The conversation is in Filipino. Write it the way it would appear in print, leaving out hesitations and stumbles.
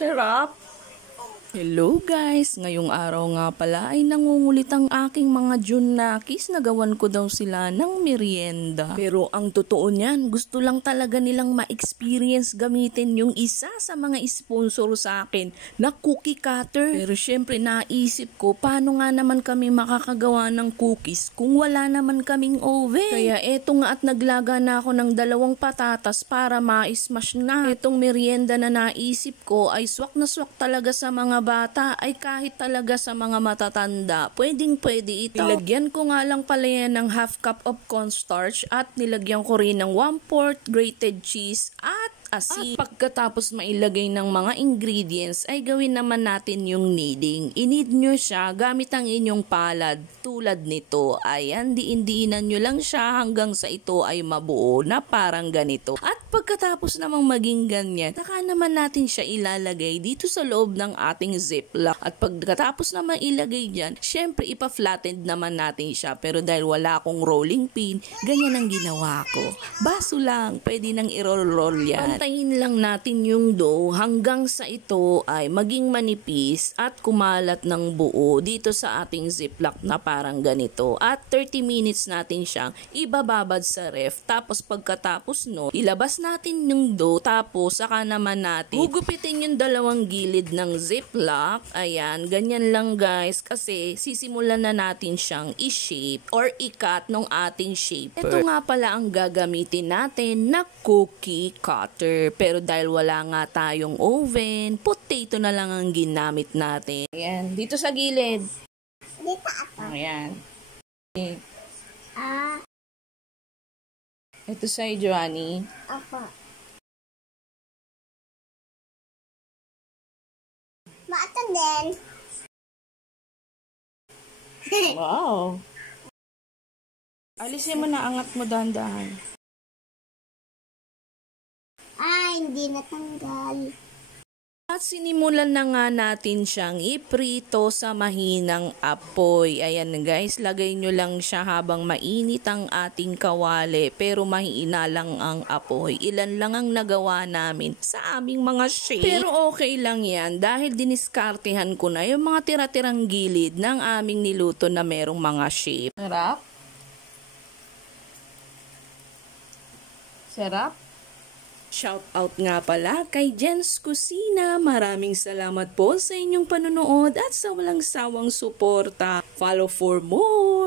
Sarap! Hello guys! Ngayong araw nga pala ay nangungulit ang aking mga Junakis na gawan ko daw sila ng merienda. Pero ang totoo niyan, gusto lang talaga nilang ma-experience gamitin yung isa sa mga sponsor sa akin na cookie cutter. Pero syempre naisip ko, paano nga naman kami makakagawa ng cookies kung wala naman kaming oven? Kaya eto nga at naglaga na ako ng 2 patatas para ma-smash na. Etong merienda na naisip ko ay swak na swak talaga sa mga bata, ay kahit talaga sa mga matatanda, pwedeng-pwede ito. Nilagyan ko nga lang pala yan ng 1/2 cup of cornstarch at nilagyan ko rin ng 1/4 grated cheese at asin. At pagkatapos mailagay ng mga ingredients ay gawin naman natin yung kneading. I-knead nyo siya gamit ang inyong palad tulad nito. Ayan, diin-diinan nyo lang siya hanggang sa ito ay mabuo na parang ganito. At pagkatapos namang maging ganyan, saka naman natin siya ilalagay dito sa loob ng ating ziplock. At pagkatapos naman ilagay dyan, syempre ipa-flattened naman natin siya. Pero dahil wala akong rolling pin, ganyan ang ginawa ko. Baso lang, pwede nang i-roll-roll yan. Pantayin lang natin yung dough hanggang sa ito ay maging manipis at kumalat ng buo dito sa ating ziplock na parang ganito. At 30 minutes natin siyang ibababad sa ref. Tapos pagkatapos no, ilabas natin yung dough tapos saka naman natin gugupitin yung 2 gilid ng ziplock. Ayan, ganyan lang guys kasi sisimulan na natin siyang i-shape or i-cut ng ating shaper. Ito nga pala ang gagamitin natin na cookie cutter. Pero dahil wala nga tayong oven, potato na lang ang ginamit natin. Ayan, dito sa gilid. Dito ako. Ayan. Ito sa'yo, Joanny. Ako. Maato din. Wow. Alisin mo na, angat mo dahan-dahan. Ay, hindi natanggal. At sinimulan na nga natin siyang iprito sa mahinang apoy. Ayan guys, lagay nyo lang siya habang mainit ang ating kawali. Pero mahina lang ang apoy. Ilan lang ang nagawa namin sa aming mga shape. Pero okay lang yan dahil diniskartehan ko na yung mga tira-tirang gilid ng aming niluto na merong mga shape. Sarap? Sarap? Shout out nga pala kay Jen's Kusina. Maraming salamat po sa inyong panonood at sa walang sawang suporta. Follow for more!